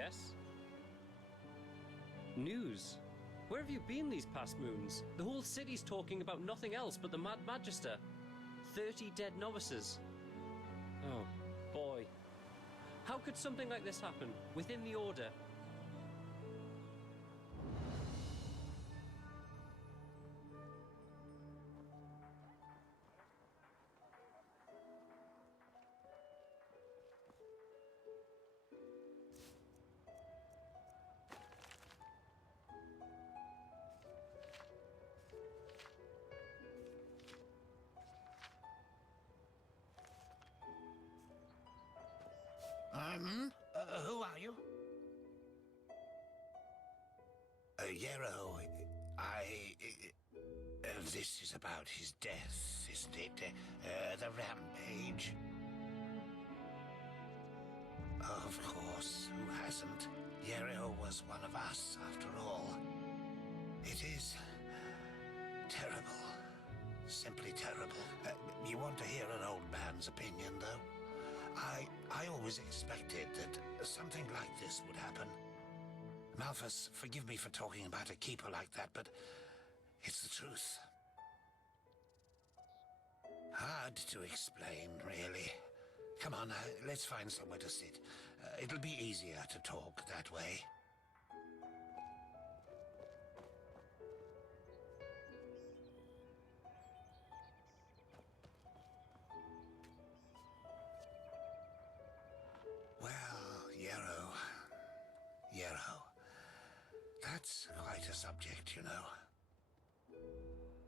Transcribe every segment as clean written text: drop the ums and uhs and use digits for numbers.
Yes? News? Where have you been these past moons? The whole city's talking about nothing else but the Mad Magister. 30 dead novices. Oh, boy. How could something like this happen within the Order? Who are you? Yero, this is about his death, isn't it? The rampage. Of course, who hasn't? Yero was one of us, after all. It is terrible. Simply terrible. You want to hear an old man's opinion, though? I always expected that something like this would happen. Malthus, forgive me for talking about a keeper like that, but it's the truth. Hard to explain, really. Come on, let's find somewhere to sit. It'll be easier to talk that way. Well, Yero. That's quite a subject, you know.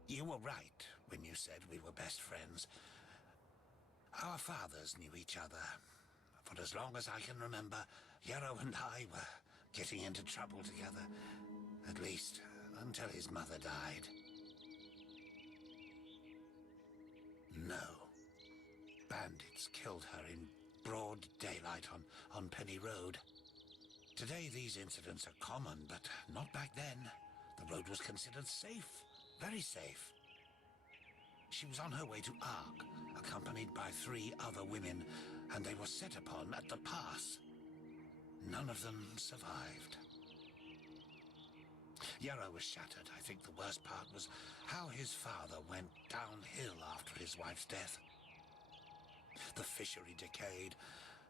You were right when you said we were best friends. Our fathers knew each other. For as long as I can remember, Yero and I were getting into trouble together. At least, until his mother died. No. Bandits killed her in broad daylight on Penny Road. Today these incidents are common, but not back then. The road was considered safe, very safe. She was on her way to Ark, accompanied by 3 other women, and they were set upon at the pass. None of them survived. Yero was shattered. I think the worst part was how his father went downhill after his wife's death. The fishery decayed,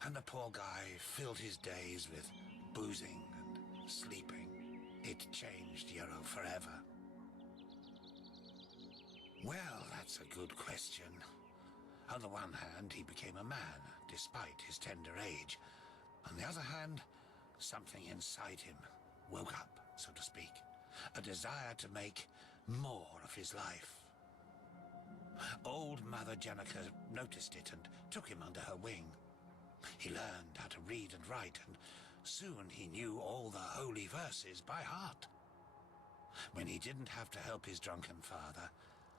and the poor guy filled his days with boozing and sleeping. It changed Yero forever. Well, that's a good question. On the one hand, he became a man, despite his tender age. On the other hand, something inside him woke up, so to speak. A desire to make more of his life. Old Mother Jenica noticed it and took him under her wing. He learned how to read and write, and soon he knew all the holy verses by heart. When he didn't have to help his drunken father,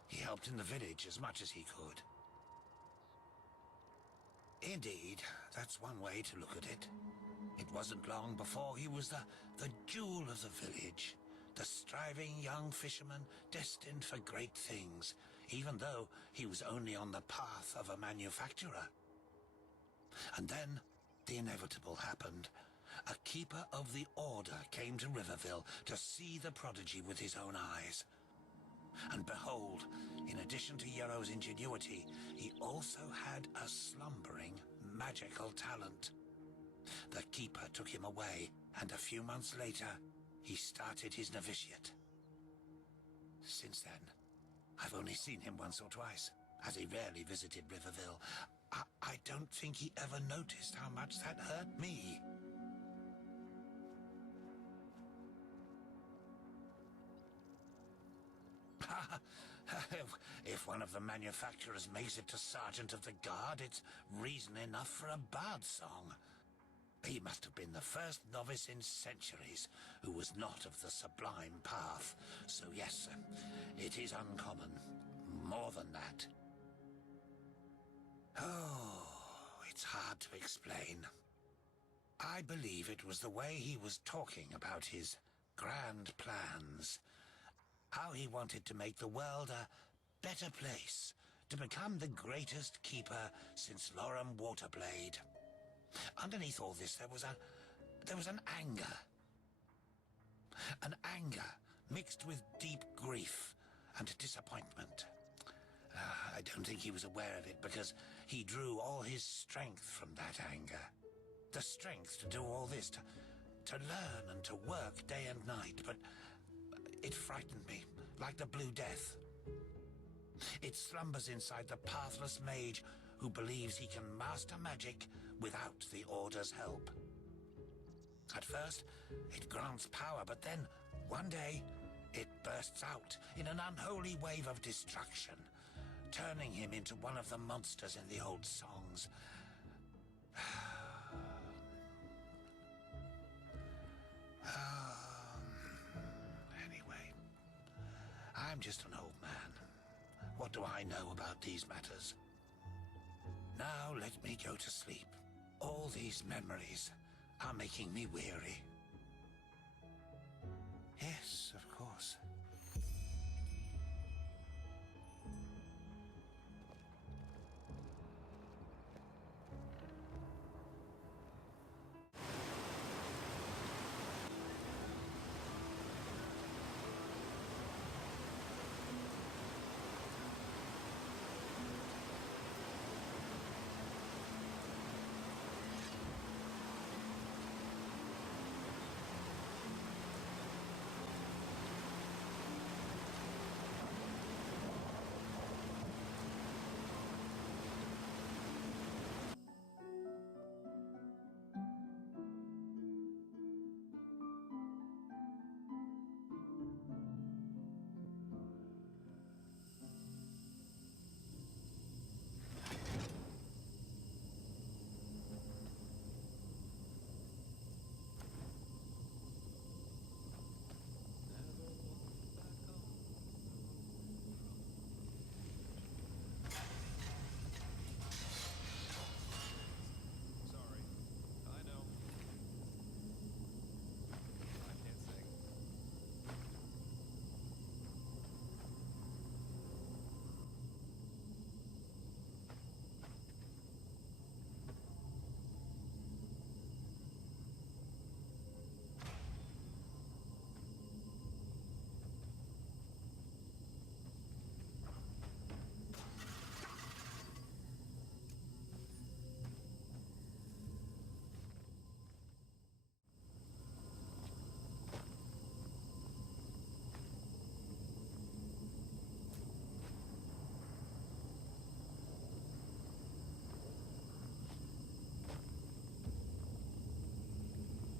he helped in the village as much as he could. Indeed, that's one way to look at it. It wasn't long before he was the jewel of the village, the striving young fisherman destined for great things, even though he was only on the path of a manufacturer. And then the inevitable happened. A keeper of the Order came to Riverville to see the prodigy with his own eyes. And behold, in addition to Yero's ingenuity, he also had a slumbering magical talent. The keeper took him away, and a few months later, he started his novitiate. Since then, I've only seen him once or twice, as he rarely visited Riverville. I don't think he ever noticed how much that hurt me. If one of the manufacturers makes it to Sergeant of the Guard, it's reason enough for a bard song. He must have been the first novice in centuries who was not of the sublime path. So yes, it is uncommon. More than that. Oh, it's hard to explain. I believe it was the way he was talking about his grand plans. How he wanted to make the world a better place, to become the greatest keeper since Lorem Waterblade. Underneath all this, there was a there was an anger. An anger mixed with deep grief and disappointment. I don't think he was aware of it because he drew all his strength from that anger. The strength to do all this, to learn and to work day and night, but it frightened me, like the Blue Death. It slumbers inside the pathless mage who believes he can master magic without the Order's help. At first, it grants power, but then, one day, it bursts out in an unholy wave of destruction, turning him into one of the monsters in the old songs. Anyway, I'm just an old man. What do I know about these matters? Now let me go to sleep. All these memories are making me weary. Yes, of course.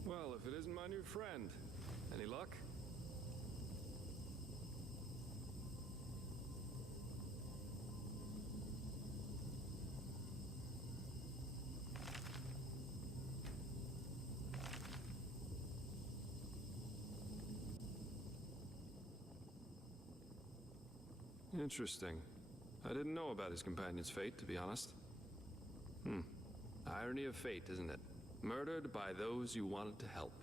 Well, if it isn't my new friend. Any luck? Interesting. I didn't know about his companion's fate, to be honest. Irony of fate, isn't it? Murdered by those you wanted to help.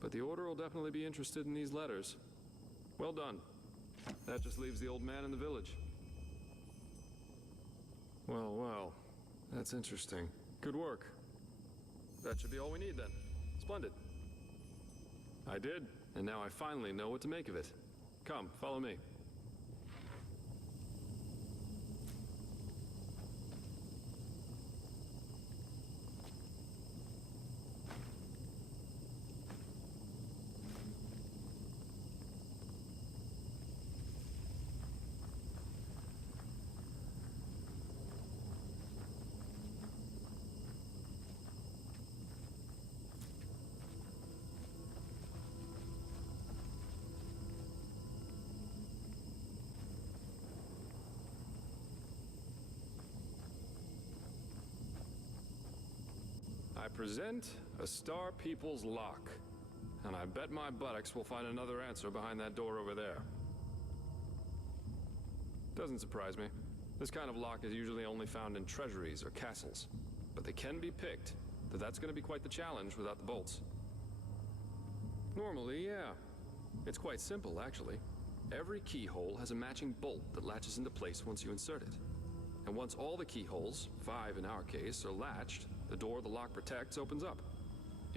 But the Order will definitely be interested in these letters. Well done. That just leaves the old man in the village. Well, well. That's interesting. Good work. That should be all we need then. Splendid. I did, and now I finally know what to make of it. Come, follow me. I present a Star People's lock, and I bet my buttocks we'll find another answer behind that door over there. Doesn't surprise me. This kind of lock is usually only found in treasuries or castles, but they can be picked, though that's going to be quite the challenge without the bolts. Normally, yeah. It's quite simple, actually. Every keyhole has a matching bolt that latches into place once you insert it. And once all the keyholes, 5 in our case, are latched, the door the lock protects opens up.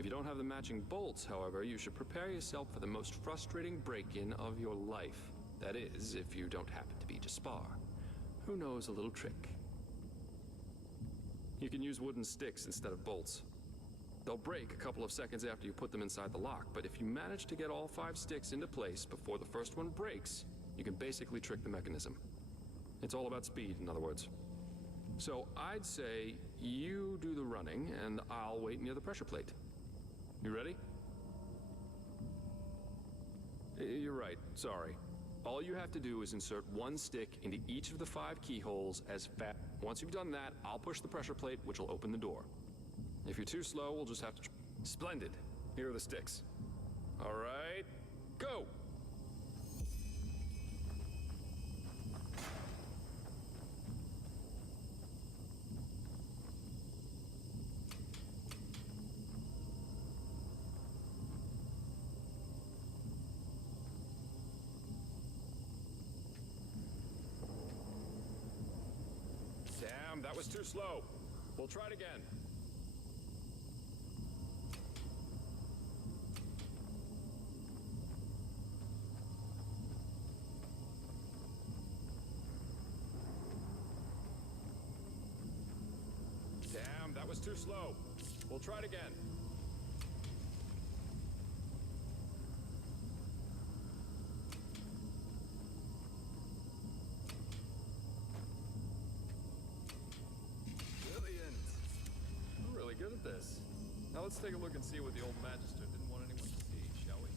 If you don't have the matching bolts, however, you should prepare yourself for the most frustrating break-in of your life. That is, if you don't happen to be Jaspar, who knows a little trick. You can use wooden sticks instead of bolts. They'll break a couple of seconds after you put them inside the lock, but if you manage to get all 5 sticks into place before the first one breaks, you can basically trick the mechanism. It's all about speed, in other words. So I'd say you do the running, and I'll wait near the pressure plate. You ready? You're right, sorry. All you have to do is insert 1 stick into each of the 5 keyholes as fast. Once you've done that, I'll push the pressure plate, which will open the door. If you're too slow, we'll just have to... Splendid. Here are the sticks. All right, go! Damn, that was too slow. We'll try it again. Damn, that was too slow. We'll try it again. Good at this. Now let's take a look and see what the old Magister didn't want anyone to see, shall we?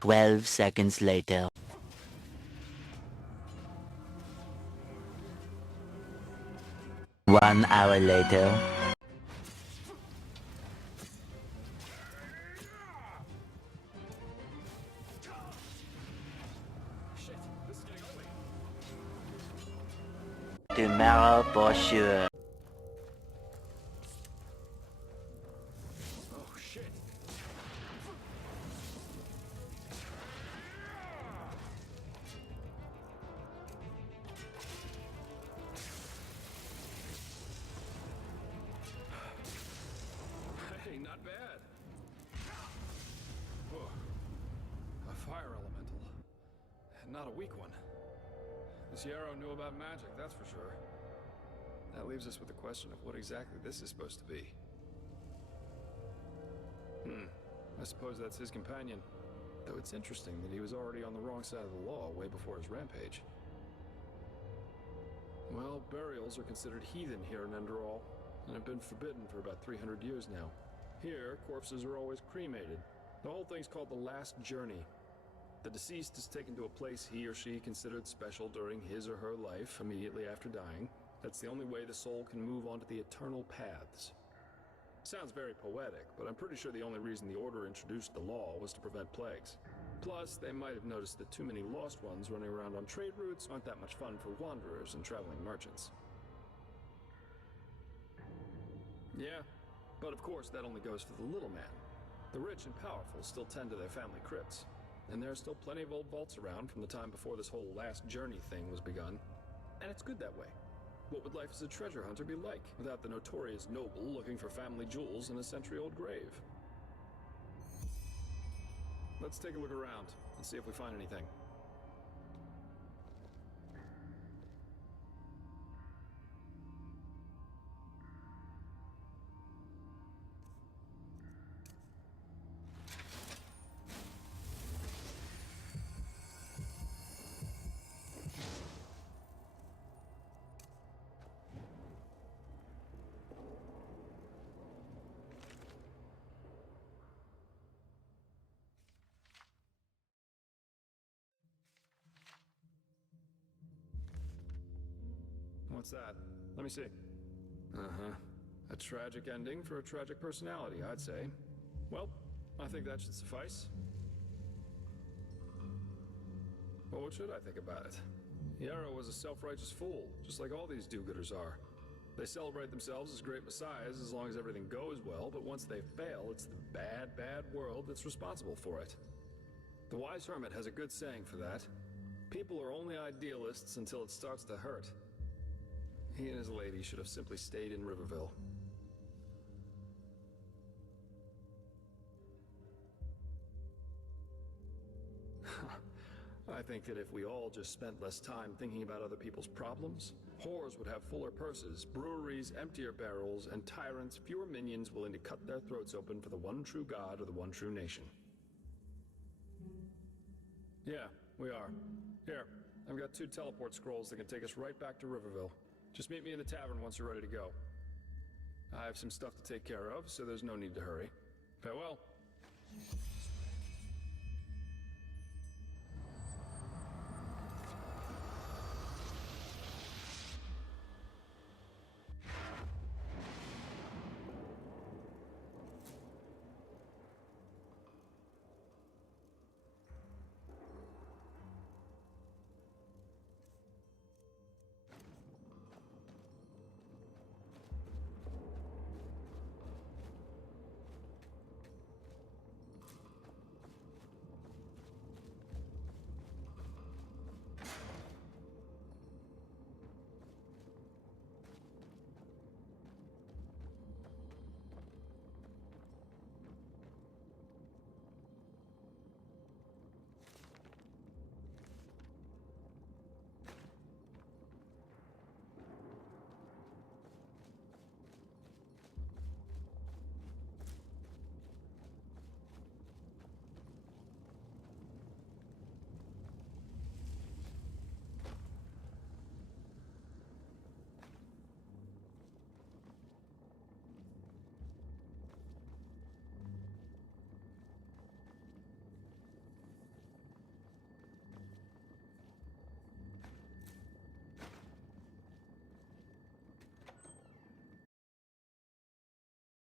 Twelve seconds later. 1 hour later. Shit, this is getting ugly. Tomorrow for sure. Oh shit. Hey, not bad. Whoa. A fire elemental. And not a weak one. This Yarrow knew about magic, that's for sure. That leaves us with the question of what exactly this is supposed to be. I suppose that's his companion. Though it's interesting that he was already on the wrong side of the law way before his rampage. Well, burials are considered heathen here in Enderal, and have been forbidden for about 300 years now. Here, corpses are always cremated. The whole thing's called the Last Journey. The deceased is taken to a place he or she considered special during his or her life immediately after dying. That's the only way the soul can move on to the eternal paths. Sounds very poetic, but I'm pretty sure the only reason the Order introduced the law was to prevent plagues. Plus, they might have noticed that too many lost ones running around on trade routes aren't that much fun for wanderers and traveling merchants. Yeah, but of course that only goes for the little man. The rich and powerful still tend to their family crypts, and there are still plenty of old vaults around from the time before this whole Last Journey thing was begun. And it's good that way. What would life as a treasure hunter be like without the notorious noble looking for family jewels in a century-old grave? Let's take a look around and see if we find anything. What's that? Let me see. Uh-huh. A tragic ending for a tragic personality, I'd say. Well, I think that should suffice. Well, what should I think about it? Yarrow was a self-righteous fool, just like all these do-gooders are. They celebrate themselves as great messiahs as long as everything goes well, but once they fail, it's the bad, bad world that's responsible for it. The wise hermit has a good saying for that. People are only idealists until it starts to hurt. He and his lady should have simply stayed in Riverville. I think that if we all just spent less time thinking about other people's problems, whores would have fuller purses, breweries emptier barrels, and tyrants fewer minions willing to cut their throats open for the one true God or the one true nation. Yeah, we are. Here, I've got 2 teleport scrolls that can take us right back to Riverville. Just meet me in the tavern once you're ready to go. I have some stuff to take care of, so there's no need to hurry. Farewell.